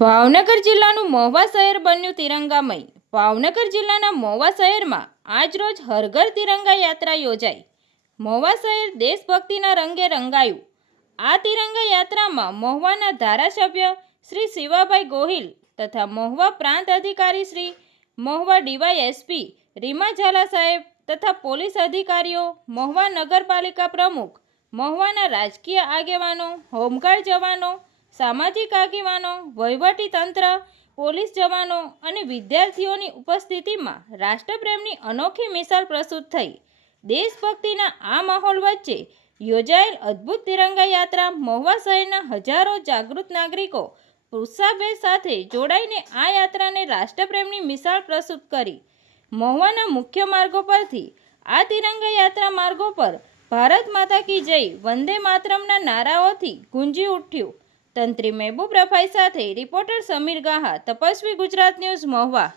ભાવનગર જિલ્લાનું મહુવા શહેર બન્યું તિરંગામય। ભાવનગર જિલ્લાના મહુવા શહેરમાં આજરોજ હર ઘર તિરંગા યાત્રા યોજાઈ। મહુવા શહેર દેશભક્તિના રંગે રંગાયું। આ તિરંગા યાત્રામાં મહુવાના ધારાસભ્ય શ્રી શિવાભાઈ ગોહિલ તથા મહુવા પ્રાંત અધિકારી શ્રી મહુવા ડીવાયએસપી રીમા ઝાલા સાહેબ તથા પોલીસ અધિકારીઓ, મહુવા નગરપાલિકા પ્રમુખ, મહુવાના રાજકીય આગેવાનો, હોમગાર્ડ જવાનો, સામાજિક આગેવાનો, વહીવટી તંત્ર, પોલીસ જવાનો અને વિદ્યાર્થીઓની ઉપસ્થિતિમાં રાષ્ટ્રપ્રેમની અનોખી મિસાલ પ્રસ્તુત થઈ। દેશભક્તિના આ માહોલ વચ્ચે યોજાયેલ અદ્ભુત તિરંગા યાત્રા મહુવા શહેરના હજારો જાગૃત નાગરિકો ઉત્સાહભેર સાથે જોડાઈને આ યાત્રાને રાષ્ટ્રપ્રેમની મિસાલ પ્રસ્તુત કરી। મહુવાના મુખ્ય માર્ગો પરથી આ તિરંગા યાત્રા માર્ગો પર ભારત માતા કી જય, વંદે માતરમના નારાઓથી ગુંજી ઉઠ્યું। તંત્રી મહેબૂબ રફાઈ સાથે રિપોર્ટર સમીર ગાહા, તપસ્વી ગુજરાત ન્યૂઝ, મહુવા।